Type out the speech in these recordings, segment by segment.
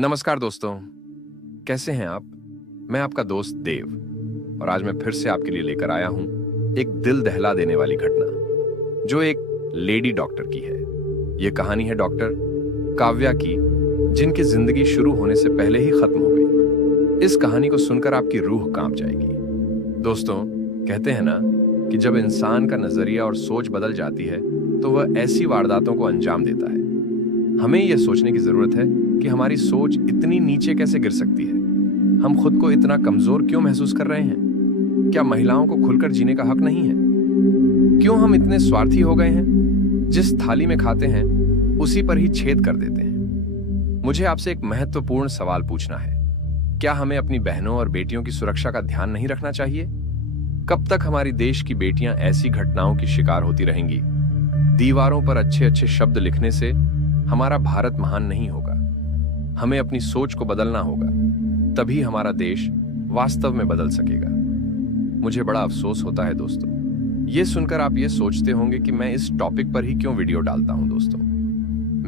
नमस्कार दोस्तों, कैसे हैं आप? मैं आपका दोस्त देव और आज मैं फिर से आपके लिए लेकर आया हूं एक दिल दहला देने वाली घटना जो एक लेडी डॉक्टर की है। यह कहानी है डॉक्टर काव्या की, जिनकी जिंदगी शुरू होने से पहले ही खत्म हो गई। इस कहानी को सुनकर आपकी रूह कांप जाएगी। दोस्तों, कहते हैं ना कि जब इंसान का नजरिया और सोच बदल जाती है तो वह ऐसी वारदातों को अंजाम देता है। हमें यह सोचने की जरूरत है कि हमारी सोच इतनी नीचे कैसे गिर सकती है। हम खुद को इतना कमजोर क्यों महसूस कर रहे हैं? क्या महिलाओं को खुलकर जीने का हक नहीं है? क्यों हम इतने स्वार्थी हो गए हैं? जिस थाली में खाते हैं उसी पर ही छेद कर देते हैं। मुझे आपसे एक महत्वपूर्ण सवाल पूछना है। क्या हमें अपनी बहनों और बेटियों की सुरक्षा का ध्यान नहीं रखना चाहिए? कब तक हमारी देश की बेटियां ऐसी घटनाओं की शिकार होती रहेंगी? दीवारों पर अच्छे अच्छे शब्द लिखने से हमारा भारत महान नहीं होगा। हमें अपनी सोच को बदलना होगा, तभी हमारा देश वास्तव में बदल सकेगा। मुझे बड़ा अफसोस होता है दोस्तों, ये सुनकर आप ये सोचते होंगे कि मैं इस टॉपिक पर ही क्यों वीडियो डालता हूं। दोस्तों,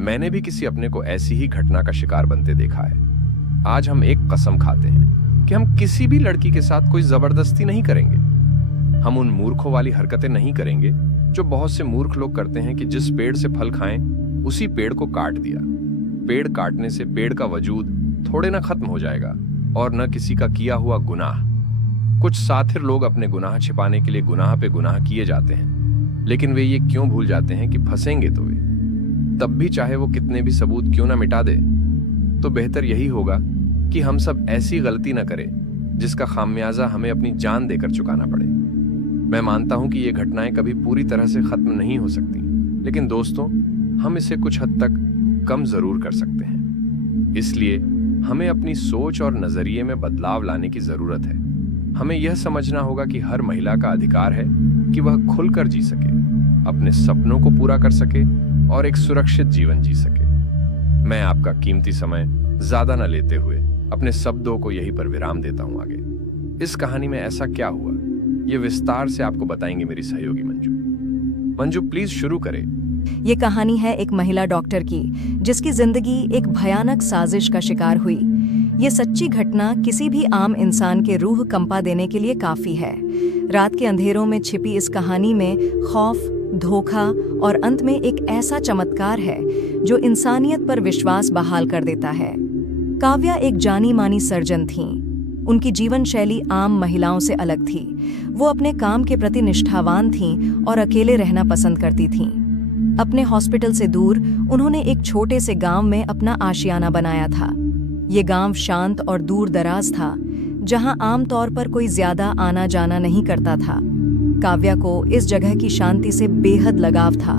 मैंने भी किसी अपने को ऐसी ही घटना का शिकार बनते देखा है। आज हम एक कसम खाते हैं कि हम किसी भी लड़की के साथ कोई जबरदस्ती नहीं करेंगे। हम उन मूर्खों वाली हरकतें नहीं करेंगे जो बहुत से मूर्ख लोग करते हैं कि जिस पेड़ से फल खाएं उसी पेड़ को काट दिया। पेड़ काटने से पेड़ का वजूद थोड़े ना खत्म हो जाएगा और न किसी का किया हुआ गुनाह। कुछ साथिर लोग अपने गुनाह छिपाने के लिए गुनाह पे गुनाह किए जाते हैं, लेकिन वे ये क्यों भूल जाते हैं कि फंसेंगे तो वे तब भी, चाहे वो कितने भी सबूत क्यों ना मिटा दे। तो बेहतर यही होगा कि हम सब ऐसी गलती न करें जिसका खामियाजा हमें अपनी जान देकर चुकाना पड़े। मैं मानता हूं कि ये घटनाएं कभी पूरी तरह से खत्म नहीं हो सकती, लेकिन दोस्तों, हम इसे कुछ हद तक कम जरूर कर सकते हैं। इसलिए हमें अपनी सोच और नजरिए में बदलाव लाने की जरूरत है। हमें यह समझना होगा कि हर महिला का अधिकार है कि वह खुलकर जी सके, अपने सपनों को पूरा कर सके और एक सुरक्षित जीवन जी सके। मैं आपका कीमती समय ज्यादा न लेते हुए अपने शब्दों को यहीं पर विराम देता हूं। आगे इस कहानी में ऐसा क्या हुआ, ये विस्तार से आपको बताएंगे मेरी सहयोगी मंजू। मंजू, प्लीज शुरू करें। ये कहानी है एक महिला डॉक्टर की, जिसकी जिंदगी एक भयानक साजिश का शिकार हुई। ये सच्ची घटना किसी भी आम इंसान के रूह कंपा देने के लिए काफी है। रात के अंधेरों में छिपी इस कहानी में खौफ, धोखा और अंत में एक ऐसा चमत्कार है जो इंसानियत पर विश्वास बहाल कर देता है। काव्या एक जानी मानी सर्जन थीं। उनकी जीवन शैली आम महिलाओं से अलग थी। वो अपने काम के प्रति निष्ठावान थीं और अकेले रहना पसंद करती थीं। अपने हॉस्पिटल से दूर उन्होंने एक छोटे से गांव में अपना आशियाना बनाया था। ये गांव शांत और दूर दराज था, जहां आमतौर पर कोई ज्यादा आना जाना नहीं करता था। काव्या को इस जगह की शांति से बेहद लगाव था,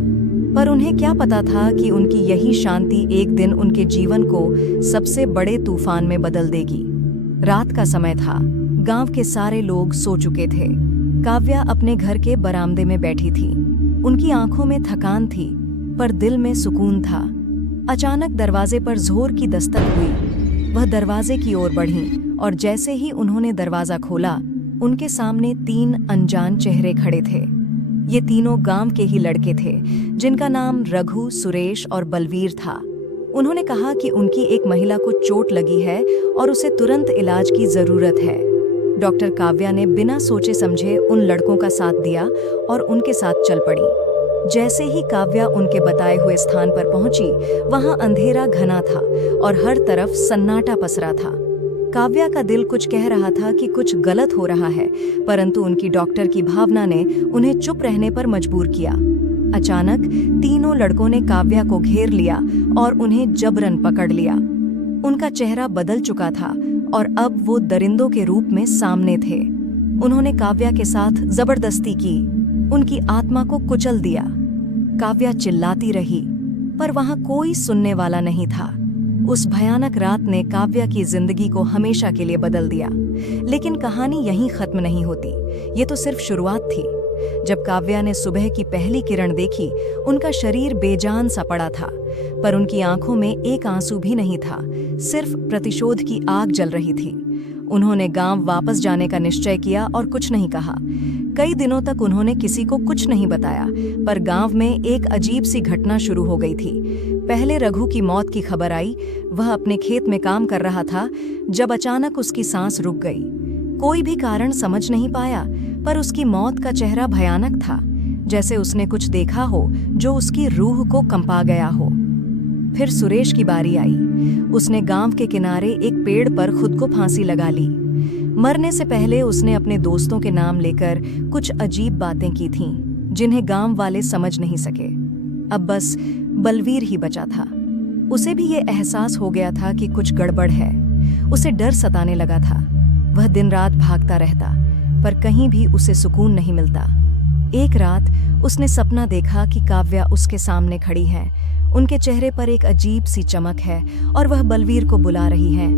पर उन्हें क्या पता था कि उनकी यही शांति एक दिन उनके जीवन को सबसे बड़े तूफान में बदल देगी। रात का समय था, गांव के सारे लोग सो चुके थे। काव्या अपने घर के बरामदे में बैठी थी। उनकी आंखों में थकान थी, पर दिल में सुकून था। अचानक दरवाजे पर जोर की दस्तक हुई। वह दरवाजे की ओर बढ़ीं और जैसे ही उन्होंने दरवाजा खोला, उनके सामने 3 अनजान चेहरे खड़े थे। ये तीनों गांव के ही लड़के थे, जिनका नाम रघु, सुरेश और बलवीर था। उन्होंने कहा कि उनकी एक महिला को चोट लगी है और उसे तुरंत इलाज की जरूरत है। डॉक्टर काव्या ने बिना सोचे समझे उन लड़कों का साथ दिया और उनके साथ चल पड़ी। जैसे ही काव्या उनके बताए हुए स्थान पर पहुंची, वहां अंधेरा घना था और हर तरफ सन्नाटा पसरा था। काव्या का दिल कुछ कह रहा था कि कुछ गलत हो रहा है, परंतु उनकी डॉक्टर की भावना ने उन्हें चुप रहने पर मजबूर किया। अचानक तीनों लड़कों ने काव्या को घेर लिया और उन्हें जबरन पकड़ लिया। उनका चेहरा बदल चुका था और अब वो दरिंदों के रूप में सामने थे। उन्होंने काव्या के साथ जबरदस्ती की, उनकी आत्मा को कुचल दिया। काव्या चिल्लाती रही, पर वहां कोई सुनने वाला नहीं था। उस भयानक रात ने काव्या की जिंदगी को हमेशा के लिए बदल दिया। लेकिन कहानी यहीं खत्म नहीं होती। ये तो सिर्फ शुरुआत थी। जब काव्या ने सुबह की पहली किरण देखी, उनका शरीर बेजान सा पड़ा था, पर उनकी आंखों में एक आंसू भी नहीं था। सिर्फ प्रतिशोध की आग जल रही थी। उन्होंने गांव वापस जाने का निश्चय किया और कुछ नहीं कहा। कई दिनों तक उन्होंने किसी को कुछ नहीं बताया, पर गांव में एक अजीब सी घटना शुरू हो गई थी। पहले रघु की मौत की खबर आई। वह अपने खेत में काम कर रहा था जब अचानक उसकी सांस रुक गई। कोई भी कारण समझ नहीं पाया, पर उसकी मौत का चेहरा भयानक था, जैसे उसने कुछ देखा हो जो उसकी रूह को कंपा गया हो। फिर सुरेश की बारी आई। उसने गांव के किनारे एक पेड़ पर खुद को फांसी लगा ली। मरने से पहले उसने अपने दोस्तों के नाम लेकर कुछ अजीब बातें की थीं, जिन्हें गांव वाले समझ नहीं सके। अब बस बलवीर ही बचा था। उसे भी ये एहसास हो गया था कि कुछ गड़बड़ है। उसे डर सताने लगा था। वह दिन रात भागता रहता, पर कहीं भी उसे सुकून नहीं मिलता। एक रात उसने सपना देखा कि काव्या उसके सामने खड़ी है। उनके चेहरे पर एक अजीब सी चमक है और वह बलवीर को बुला रही है।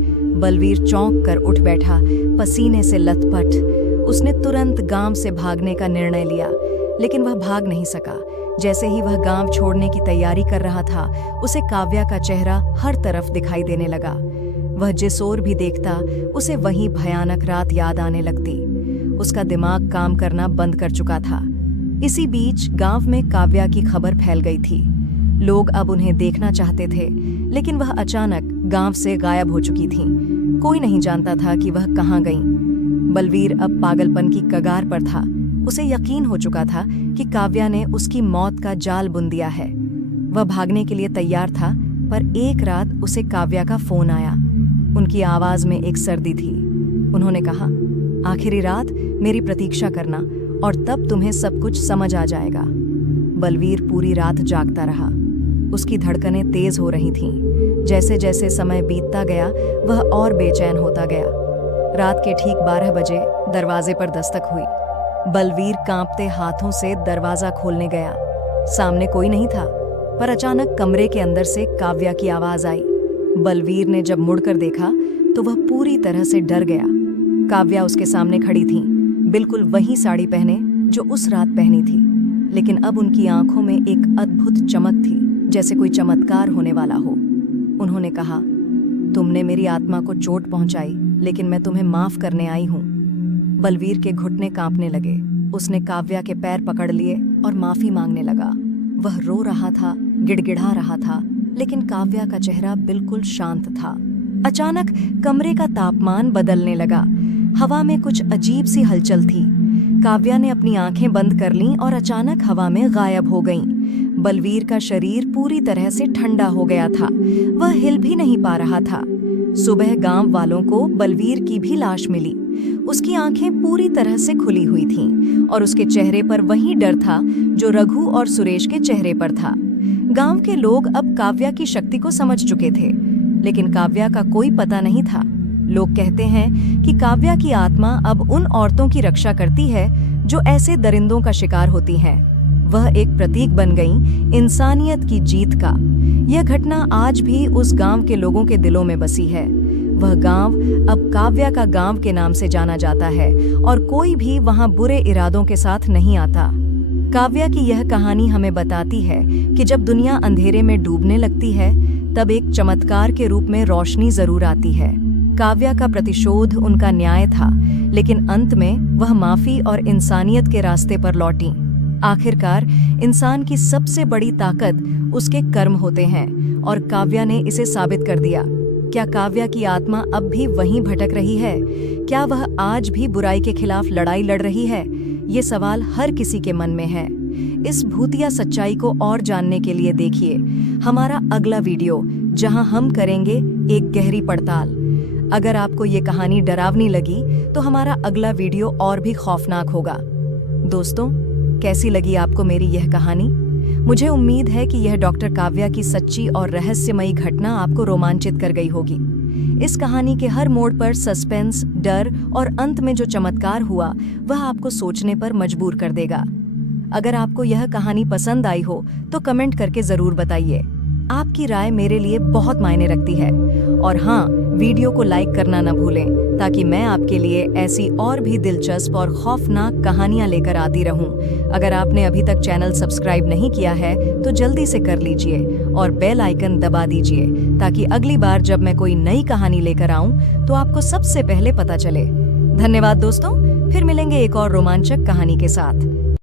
बलवीर चौंक कर उठ बैठा, पसीने से लथपथ। उसने तुरंत गांव से भागने का निर्णय लिया, लेकिन वह भाग नहीं सका। जैसे ही वह गांव छोड़ने की तैयारी कर रहा था, उसे काव्या का चेहरा हर तरफ दिखाई देने लगा। वह जिस ओर भी देखता, उसे वही भयानक रात याद आने लगती। उसका दिमाग काम करना बंद कर चुका था। इसी बीच गांव में काव्या की खबर फैल गई थी। लोग अब उन्हें देखना चाहते थे, लेकिन वह अचानक गांव से गायब हो चुकी थीं। कोई नहीं जानता था कि वह कहाँ गईं। बलवीर अब पागलपन की कगार पर था। उसे यकीन हो चुका था कि काव्या ने उसकी मौत का जाल बुन दिया है। वह भागने के लिए तैयार था, पर एक रात उसे काव्या का फोन आया। उनकी आवाज में एक सर्दी थी। उन्होंने कहा, आखिरी रात मेरी प्रतीक्षा करना और तब तुम्हें सब कुछ समझ आ जाएगा। बलवीर पूरी रात जागता रहा। उसकी धड़कनें तेज हो रही थीं। जैसे जैसे समय बीतता गया, वह और बेचैन होता गया। रात के ठीक 12 बजे दरवाजे पर दस्तक हुई। बलवीर कांपते हाथों से दरवाजा खोलने गया। सामने कोई नहीं था, पर अचानक कमरे के अंदर से काव्या की आवाज आई। बलवीर ने जब मुड़कर देखा तो वह पूरी तरह से डर गया। काव्या उसके सामने खड़ी थी, बिल्कुल वही साड़ी पहने जो उस रात पहनी थी, लेकिन अब उनकी आंखों में एक अद्भुत चमक थी, जैसे कोई चमत्कार होने वाला हो। उन्होंने कहा, तुमने मेरी आत्मा को चोट पहुंचाई, लेकिन मैं तुम्हें माफ करने आई हूं। बलवीर के घुटने कांपने लगे। उसने काव्या के पैर पकड़ लिए और माफी मांगने लगा। वह रो रहा था, गिड़गिड़ा रहा था, लेकिन काव्या का चेहरा बिल्कुल शांत था। अचानक कमरे का तापमान बदलने लगा। हवा में कुछ अजीब सी हलचल थी। काव्या ने अपनी आंखें बंद कर लीं और अचानक हवा में गायब हो गईं। बलवीर का शरीर पूरी तरह से ठंडा हो गया था। वह हिल भी नहीं पा रहा था। सुबह गांव वालों को बलवीर की भी लाश मिली। उसकी आंखें पूरी तरह से खुली हुई थीं और उसके चेहरे पर वही डर था जो रघु और सुरेश के चेहरे पर था। गांव के लोग अब काव्या की शक्ति को समझ चुके थे, लेकिन काव्या का कोई पता नहीं था। लोग कहते हैं कि काव्या की आत्मा अब उन औरतों की रक्षा करती है जो ऐसे दरिंदों का शिकार होती हैं। वह एक प्रतीक बन गई इंसानियत की जीत का। यह घटना आज भी उस गांव के लोगों के दिलों में बसी है। वह गांव अब काव्या का गांव के नाम से जाना जाता है और कोई भी वहां बुरे इरादों के साथ नहीं आता। काव्या की यह कहानी हमें बताती है कि जब दुनिया अंधेरे में डूबने लगती है, तब एक चमत्कार के रूप में रोशनी जरूर आती है। काव्या का प्रतिशोध उनका न्याय था, लेकिन अंत में वह माफी और इंसानियत के रास्ते पर लौटी। आखिरकार इंसान की सबसे बड़ी ताकत उसके कर्म होते हैं और काव्या ने इसे साबित कर दिया। क्या काव्या की आत्मा अब भी वहीं भटक रही है? क्या वह आज भी बुराई के खिलाफ लड़ाई लड़ रही है? ये सवाल हर किसी के मन में है। इस भूतिया सच्चाई को और जानने के लिए देखिए हमारा अगला वीडियो, जहां हम करेंगे एक गहरी पड़ताल। अगर आपको ये कहानी डरावनी लगी तो हमारा अगला वीडियो और भी खौफनाक होगा। दोस्तों, कैसी लगी आपको मेरी यह कहानी? मुझे उम्मीद है कि यह डॉक्टर काव्या की सच्ची और रहस्यमयी घटना आपको रोमांचित कर गई होगी। इस कहानी के हर मोड़ पर सस्पेंस, डर और अंत में जो चमत्कार हुआ, वह आपको सोचने पर मजबूर कर देगा। अगर आपको यह कहानी पसंद आई हो तो कमेंट करके जरूर बताइए। आपकी राय मेरे लिए बहुत मायने रखती है। और हाँ, वीडियो को लाइक करना न भूलें, ताकि मैं आपके लिए ऐसी और भी दिलचस्प और खौफनाक कहानियां लेकर आती रहूं। अगर आपने अभी तक चैनल सब्सक्राइब नहीं किया है तो जल्दी से कर लीजिए और बेल आइकन दबा दीजिए, ताकि अगली बार जब मैं कोई नई कहानी लेकर आऊं तो आपको सबसे पहले पता चले। धन्यवाद दोस्तों, फिर मिलेंगे एक और रोमांचक कहानी के साथ।